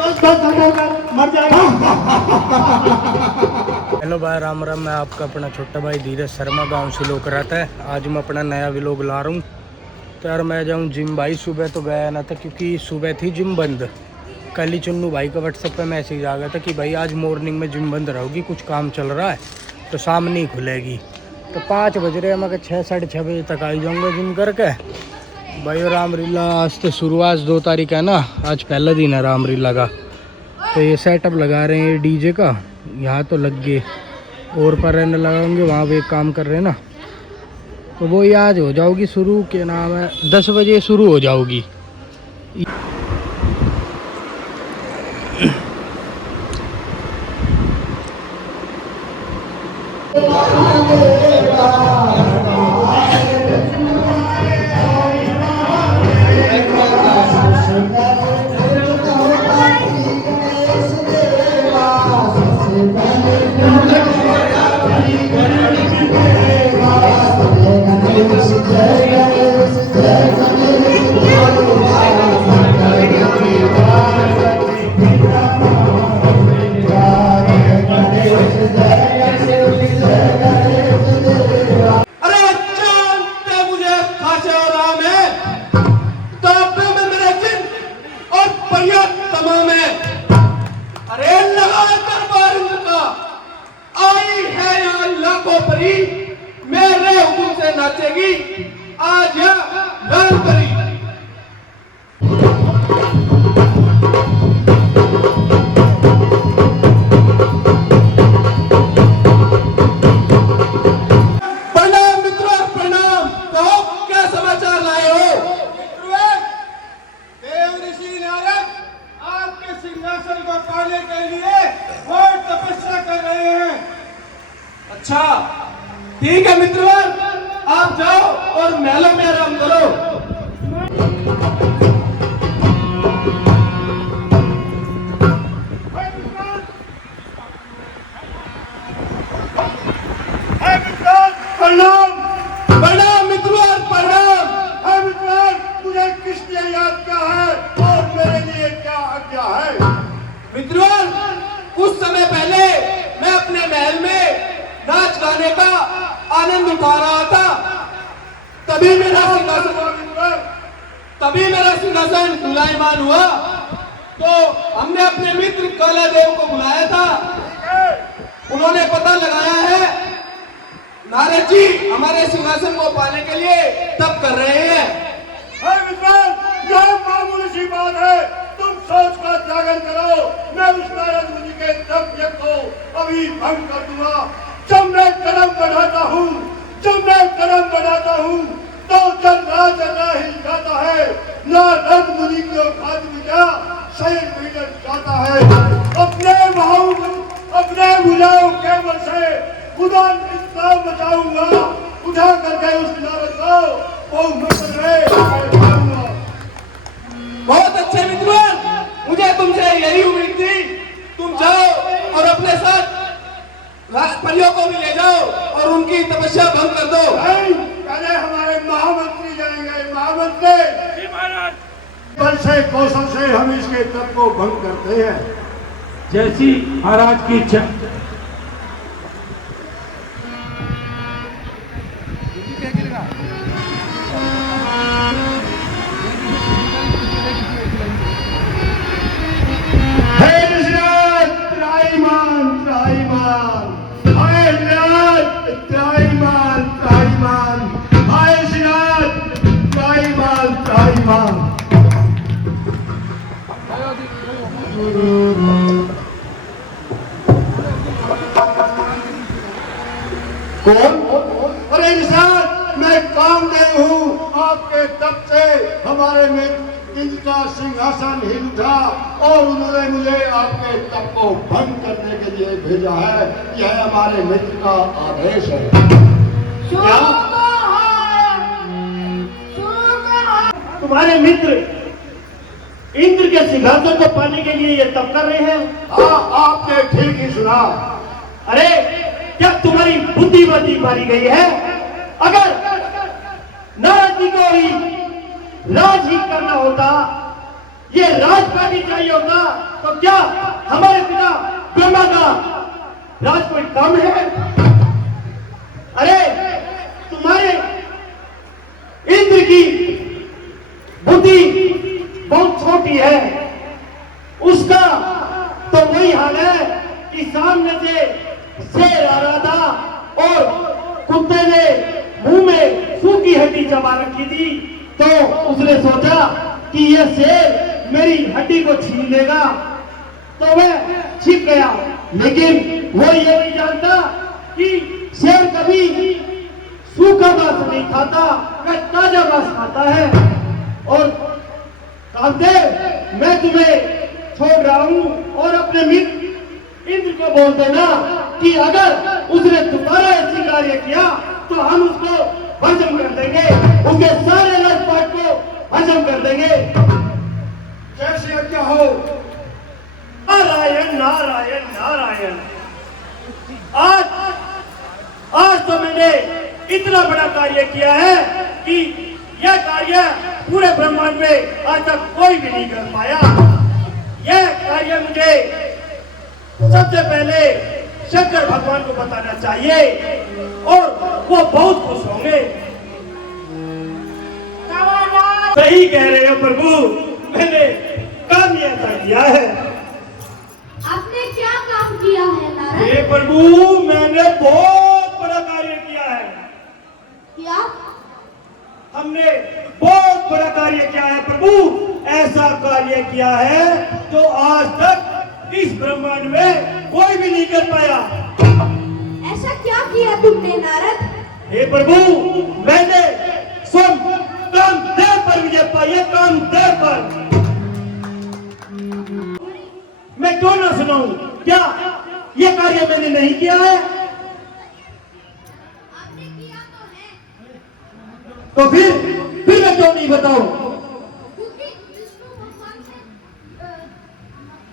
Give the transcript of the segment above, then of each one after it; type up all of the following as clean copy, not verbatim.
मर जाएगा। हेलो भाई, राम राम। मैं आपका अपना छोटा भाई धीरज शर्मा, गांव से लोग रहता है। आज मैं अपना नया व्लॉग ला रहा हूँ। तो यार मैं जाऊँ जिम भाई। सुबह तो गया ना था क्योंकि सुबह थी जिम बंद। कल ही चुन्नू भाई का व्हाट्सएप पे मैसेज आ गया था कि भाई आज मॉर्निंग में जिम बंद रहोगी, कुछ काम चल रहा है तो शाम नहीं खुलेगी। तो 5 बज रहे हैं, मैं 6 साढ़े 6 बजे तक आई जाऊँगा जिम करके भाई। रामलीला आज तो शुरुआत 2 तारीख है ना, आज पहला दिन है रामलीला का। तो ये सेटअप लगा रहे हैं डीजे का, यहाँ तो लग गए और पर रहने लगाएंगे, वहाँ पे एक काम कर रहे हैं ना। तो वो ही आज हो जाओगी शुरू, के नाम है 10 बजे शुरू हो जाओगी। मेरे हुक्म से नाचेगी आज राम परी। प्रणाम मित्रों, प्रणाम। कहो क्या समाचार लाए हो? देव ऋषि नारद आपके सिंहासन को पाने के लिए घोर तपस्या कर रहे हैं। अच्छा ठीक है मित्रवर, आप जाओ और महलों में आराम करो। प्रणाम प्रणाम मित्रवर, प्रणाम। मुझे किसने याद किया है और मेरे लिए क्या आज्ञा है? मित्रवर, कुछ समय पहले मैं अपने महल में नाच गाने का आनंद उठा रहा था। तभी मेरा सिंहासन गुलायमान हुआ। तो हमने अपने मित्र काला देव को बुलाया था। उन्होंने पता लगाया है नारद जी हमारे सिंहासन को पाने के लिए तप कर रहे हैं। यह मामूली सी बात है, तुम सोच कर जागरण करो। मैं उस नारद मुनि के तप यज्ञ को अभी भंग कर दूंगा। जब मैं कदम बढ़ाता हूँ तो चंद्रा हिल जाता है। नारद मुनि की औकात में क्या शरीर बिगड़ जाता है। अपने भुजाओं के बल से खुदा कितना बचाऊंगा। उठा करके उस नारद को बहुत अच्छे मित्रवर, मुझे तुमसे यही उम्मीद थी। तुम जाओ और अपने साथ परियों को भी ले जाओ और उनकी तपस्या भंग कर दो। पहले हमारे महामंत्री जाएंगे। महामंत्री बल से कौशल से हम इसके तप को भंग करते हैं, जैसी महाराज की इच्छा। अरे निषाद, मैं कामदेव हूँ। आपके तप से हमारे मित्र इंद्र का सिंहासन हिल उठा और उन्होंने मुझे आपके तप को भंग करने के लिए भेजा है। यह हमारे मित्र का आदेश है। क्या तुम्हारे मित्र इंद्र के सिंहासन को पाने के लिए ये तप कर रहे हैं? हाँ, आपने ठीक ही सुना। अरे क्या तुम्हारी बुद्धि मारी गई है? अगर नारद जी को ही राज ही करना होता ये राज पार्टी चाहिए होता तो क्या हमारे पिता ब्रह्मा का राज कोई कम है? अरे तुम्हारे इंद्र की बुद्धि बहुत छोटी है, उसका तो वही हाल है कि सामने से शेर आ रहा था और कुत्ते ने मुंह में सूखी हड्डी चबा रखी थी, तो उसने सोचा कि यह शेर मेरी हड्डी को छीन लेगा, तो वह छिप गया। लेकिन वो ये नहीं जानता कि शेर कभी सूखा मांस नहीं खाता, वह ताजा मांस खाता है। और कामदेव, मैं तुम्हें छोड़ रहा हूं और अपने मित्र इंद्र को बोल देना कि अगर उसने दोबारा ऐसी कार्य किया तो हम उसको भस्म कर देंगे, उसके सारे राजपाट को भस्म कर देंगे। जैसे आज्ञा हो। नारायण नारायण नारायण। आज तो मैंने इतना बड़ा कार्य किया है कि यह कार्य पूरे ब्रह्मांड में आज तक कोई भी नहीं कर पाया। यह कार्य मुझे सबसे पहले शंकर भगवान को बताना चाहिए और वो बहुत खुश होंगे। सही कह रहे हो प्रभु, मैंने काम ही ऐसा किया है। आपने क्या काम किया है नारद? हे प्रभु, मैंने बहुत बड़ा कार्य किया है। क्या? हमने बहुत बड़ा कार्य किया है प्रभु, ऐसा कार्य किया है जो आज तक इस ब्रह्मांड में कोई भी नहीं कर पाया। ऐसा क्या किया तुमने नारद? हे प्रभु, मैंने स्वयं कामदेव पर विजय पाई है, कामदेव पर। मैं क्यों ना सुनाऊं? क्या ये कार्य मैंने नहीं किया है? आपने किया तो है। तो फिर मैं क्यों नहीं बताऊं? क्योंकि विष्णु भगवान से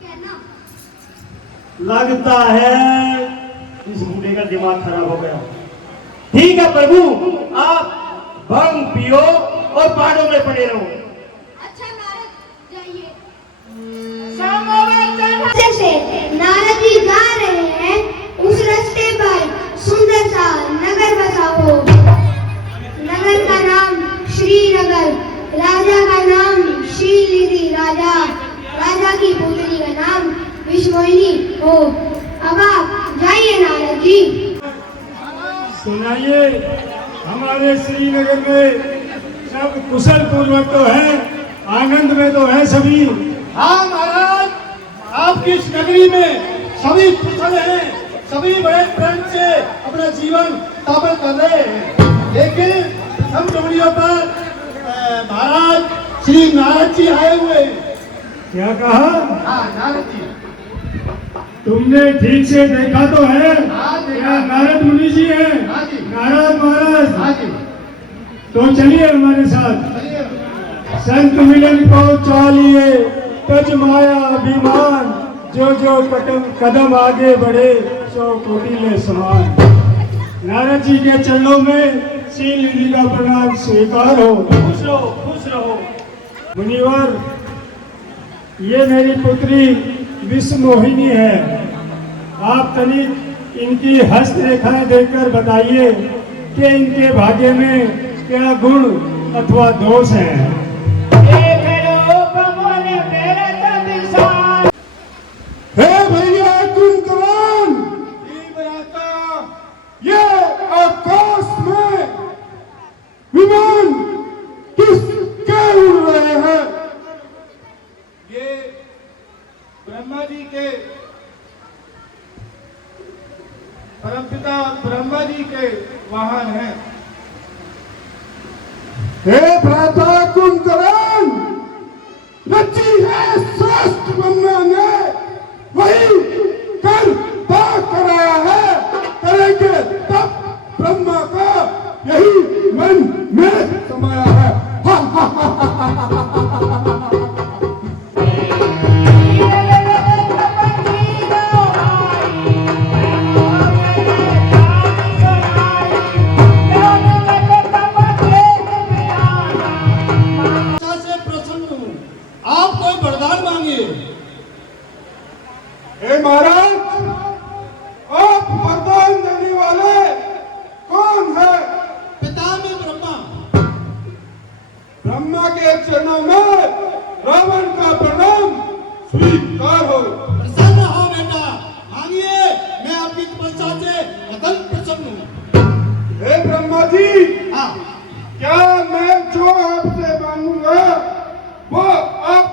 कहना। लगता है इस बूढ़े का दिमाग खराब हो गया। ठीक है प्रभु, आप भांग पियो और पहाड़ों में पड़े रहो। अच्छा नारद, जाइए। जैसे नारद जी जा रहे हैं, उस रास्ते पर सुंदर सा नगर बसा हो। नगर का नाम श्रीनगर, राजा का नाम श्रीनिधि राजा, राजा की पुत्री का नाम विश्वमोहिनी हो। अब आप जाइए नारद जी। सुनाइए, हमारे श्रीनगर में सब कुशल पूर्वक तो है, आनंद में तो है सभी। हाँ महाराज, आपकी इस नगरी में सभी कुशल हैं, सभी बड़े प्रेम से अपना जीवन यापन कर रहे हैं। लेकिन हम टुकड़ियों पर महाराज श्री नारद जी आए हुए हैं। क्या कहा? हाँ नारद जी। तुमने ठीक से देखा तो है? हाँ, देखा। क्या नारद मुनि जी हैं? हाँ जी। नारद महाराज, हाँ जी, तो चलिए हमारे साथ। चलिए। संत मिलन को चालिए, तज माया अभिमान, जो जो कदम आगे बढ़े सो कोटिले समान। नारद जी के चरणों में श्रीनिधि का प्रणाम स्वीकार हो। खुश रहो, खुश रहो। मुनिवर, ये मेरी पुत्री विश्वमोहिनी है। आप तनिक इनकी हस्तरेखाएं देखकर बताइए कि इनके भाग्य में क्या गुण अथवा दोष है। हे भैया कुंकवान, ये आकाश में विमान किसके उड़ रहे हैं? ये ब्रह्मा जी के, परमपिता ब्रह्मा जी के वाहन हैं। हे भ्राता कुंकवान, रची है श्रेष्ठ ब्रह्मा ने, वही कर कराया है, करेंगे तब ब्रह्मा का यही मन में समाया है। हा हा हा हा हा हा। से प्रसन्न हूँ। आप कोई बड़ा हे महाराज, आप वरदान देने वाले कौन है? पिता में ब्रह्मा। ब्रह्मा के चरणों में रावण का प्रणाम स्वीकार हो। प्रसन्न हो बेटा, मानिए, मैं आपकी तपस्या से अत्यंत प्रसन्न हूँ। हे ब्रह्मा जी, हाँ, क्या मैं जो आपसे मांगूंगा वो आप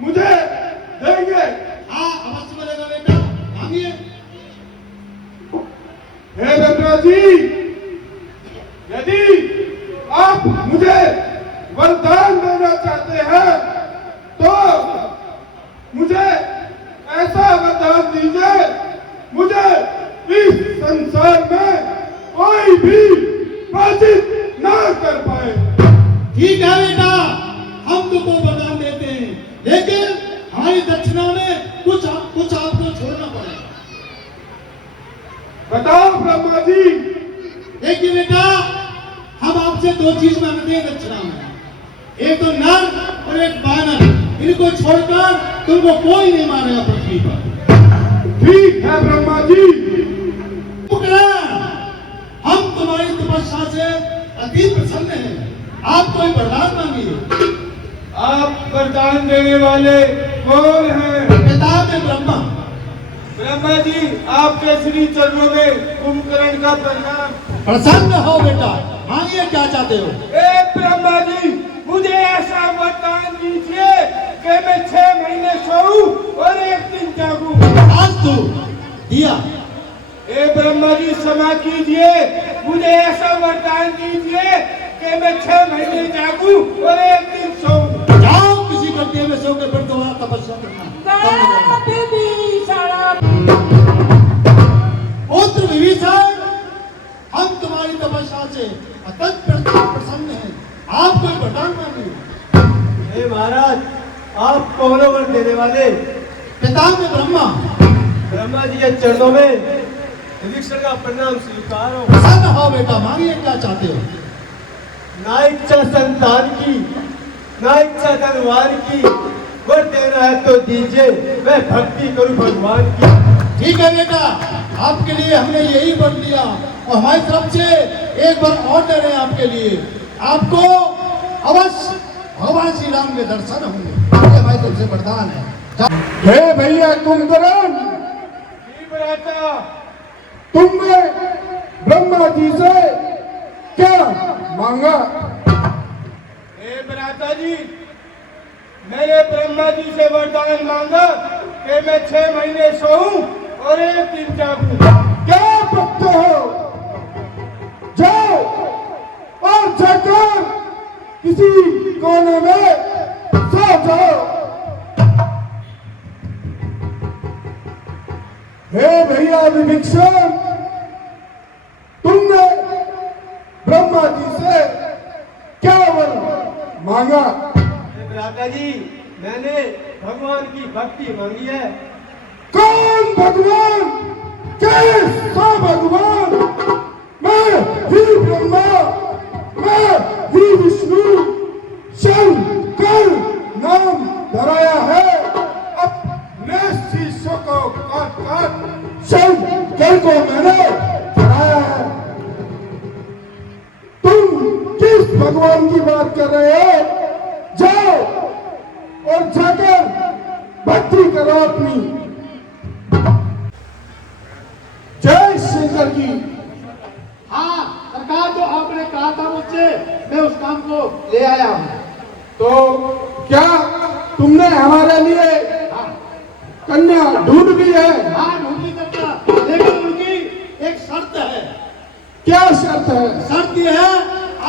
मुझे देंगे? हाँ, अवश्य मिलेगा बेटा, मानिए। हे ब्रह्मा जी, यदि आप मुझे वरदान देना चाहते हैं तो मुझे ऐसा वरदान दीजिए, मुझे इस संसार में कोई भी पराजित ना कर पाए। ठीक है बेटा, हम तुमको वरदान देते हैं, लेकिन हमारी दक्षिणा में कुछ आपको छोड़ना पड़ेगा। बताओ ब्रह्मा जी। देखिए बेटा, हम आपसे दो चीज मांगते हैं दक्षिणा में, एक तो नर और एक वानर। इनको छोड़कर तुमको कोई नहीं मारेगा पृथ्वी पर। ठीक है ब्रह्मा जी। हम तुम्हारी तपस्या से अति प्रसन्न हैं। आप कोई वरदान मांगिए। आप वरदान देने वाले कौन हैं? पिता में ब्रह्मा। ब्रह्मा जी, आपके श्री चरणों में कुंभकर्ण का प्रणाम। प्रसन्न हो बेटा, मानिए क्या चाहते हो। ए ब्रह्मा जी, मुझे ऐसा वरदान दीजिए कि मैं 6 महीने सोऊं और एक दिन जागूं। आज तो दिया। ए ब्रह्मा जी, क्षमा कीजिए, मुझे ऐसा वरदान दीजिए कि मैं 6 महीने जागूं और एक दिन सोऊं। जाओ किसी गड्ढे में सो के फिर दोबारा तपस्या करना। पुत्र विभीषण, हम तुम्हारी तपस्या से अत्यंत प्रसन्न हैं। आप कोई वरदान मांगिए। हे महाराज, आप कौन वर देने वाले? पिता में ब्रह्मा। ब्रह्मा जी के चरणों में विभीषण का प्रणाम स्वीकार हो। प्रसन्न हो बेटा, मानिए क्या चाहते हो। ना इच्छा संतान की, ना इच्छा धनवान की, वर देना है तो दीजिए, मैं भक्ति करूं भगवान की। ठीक है बेटा, आपके लिए हमने यही वर दिया और हमारी तरफ से एक बार और दे रहे हैं आपके लिए। आपको अवश्य भगवान श्री राम के दर्शन होंगे। ये हमारी तरफ से वरदान है। हे भैया कुंभकर्ण, तुमने ब्रह्मा जी से क्या मांगा? हे भ्राता जी, मैंने ब्रह्मा जी से वरदान मांगा कि मैं 6 महीने सोऊं और एक दिन जागूं। क्या भक्त हो? जाओ और जाकर किसी कोने में सो जाओ। हे भैया विभीषण, तुमने ब्रह्मा जी से क्या वर मांगा? भ्राता जी, मैंने भगवान की भक्ति मांगी है। कौन भगवान? कैसा भगवान? मैं ही ब्रह्मा, मैं ही विष्णु, शंकर नाम धराया है। अपने शिष्यों को काट काट शंकर को मैंने चढ़ाया है। तुम किस भगवान की बात कर रहे हो? जाओ और जाकर भक्ति करो अपनी। जय शंकर की। हाँ सरकार, जो आपने कहा था मुझसे, मैं उस काम को ले आया हूँ। तो क्या तुमने हमारे लिए कन्या ढूंढ ली है? हाँ ढूंढी करता, लेकिन उनकी एक शर्त है। क्या शर्त है? शर्त यह है,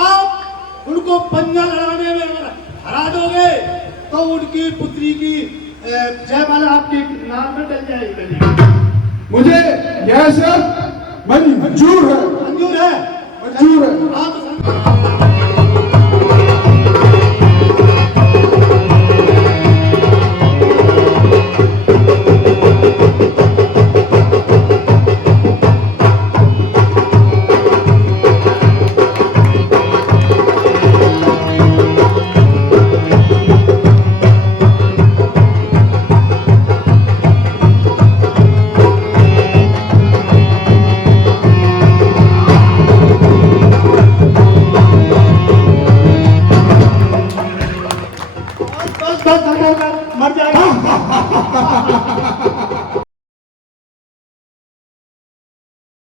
आप उनको पंजा लड़ाने में अगर हरा दोगे तो उनकी पुत्री की जयमाला आपके नाम में डल जाएगी। मुझे यह शर्त मंजूर है। मंजूर है। मंजूर है। हाँ तो